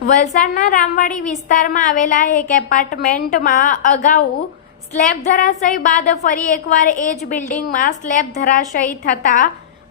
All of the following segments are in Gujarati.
વલસાડના રામવાડી વિસ્તારમાં આવેલા એક એપાર્ટમેન્ટમાં અગાઉ સ્લેબ ધરાશયી બાદ ફરી એકવાર એ જ બિલ્ડિંગમાં સ્લેબ ધરાશયી થતા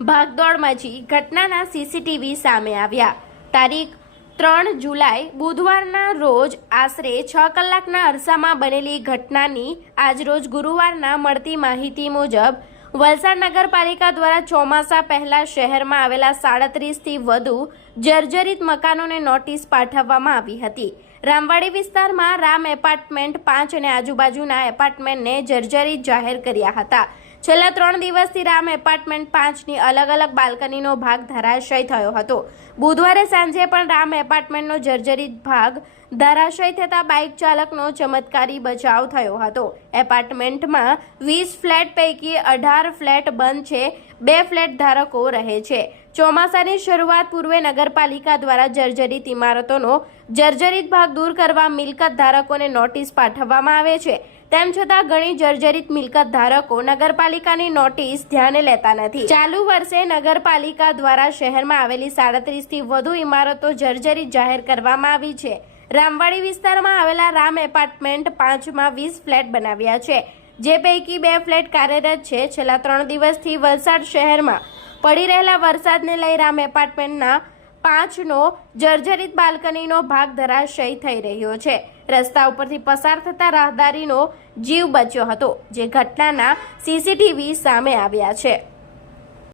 ભાગદોડ મચી ઘટનાના સીસીટીવી સામે આવ્યા। તારીખ 3 જુલાઈ બુધવારના રોજ આશરે 6 કલાકના અરસામાં બનેલી ઘટનાની આજરોજ ગુરુવારના મળતી માહિતી મુજબ વલસાડ નગરપાલિકા દ્વારા ચોમાસા પહેલા શહેરમાં આવેલા 37થી વધુ જર્જરિત મકાનોને નોટિસ પાઠવવામાં આવી હતી। રામવાડી વિસ્તારમાં રામ એપાર્ટમેન્ટ 5 અને આજુબાજુના એપાર્ટમેન્ટને જર્જરિત જાહેર કર્યા હતા। છેલ્લા 3 દિવસથી રામ એપાર્ટમેન્ટ 5ની અલગ અલગ બાલ્કનીનો ભાગ ધરાશયી થયો હતો। બુધવારે સાંજે પણ રામ એપાર્ટમેન્ટનો જર્જરિત ભાગ ધરાશયી થતા બાઇક ચાલકનો ચમત્કારી બચાવ થયો હતો। એપાર્ટમેન્ટમાં 20 ફ્લેટ પૈકી 18 ફ્લેટ બંધ છે, 2 ફ્લેટ ધારકો રહે છે। ચોમાસાની શરૂઆત પૂર્વે નગરપાલિકા દ્વારા જર્જરિત ઇમારતોનો જર્જરિત ભાગ દૂર કરવા મિલકત ધારકોને નોટિસ પાઠવવામાં આવે છે। તેમ છતાં ઘણી જર્જરિત મિલકત ધારકો નગરપાલિકાની નોટિસ ધ્યાને લેતા નથી। ચાલુ વર્ષે નગરપાલિકા દ્વારા શહેરમાં આવેલી 37થી વધુ ઇમારતો જર્જરિત જાહેર કરવામાં આવી છે। રામવાડી વિસ્તારમાં આવેલા રામ એપાર્ટમેન્ટ 5માં 20 ફ્લેટ બનાવ્યા છે, જે પૈકી 2 ફ્લેટ કાર્યરત છે। છેલ્લા 3 દિવસથી વલસાડ શહેરમાં પડી રહેલા વરસાદને લઈ રામ એપાર્ટમેન્ટના 5નો જર્જરિત બાલ્કનીનો ભાગ ધરાશયી થઈ રહ્યો છે। રસ્તા ઉપરથી પસાર થતા રાહદારીનો જીવ બચ્યો હતો, જે ઘટનાના સીસીટીવી સામે આવ્યા છે।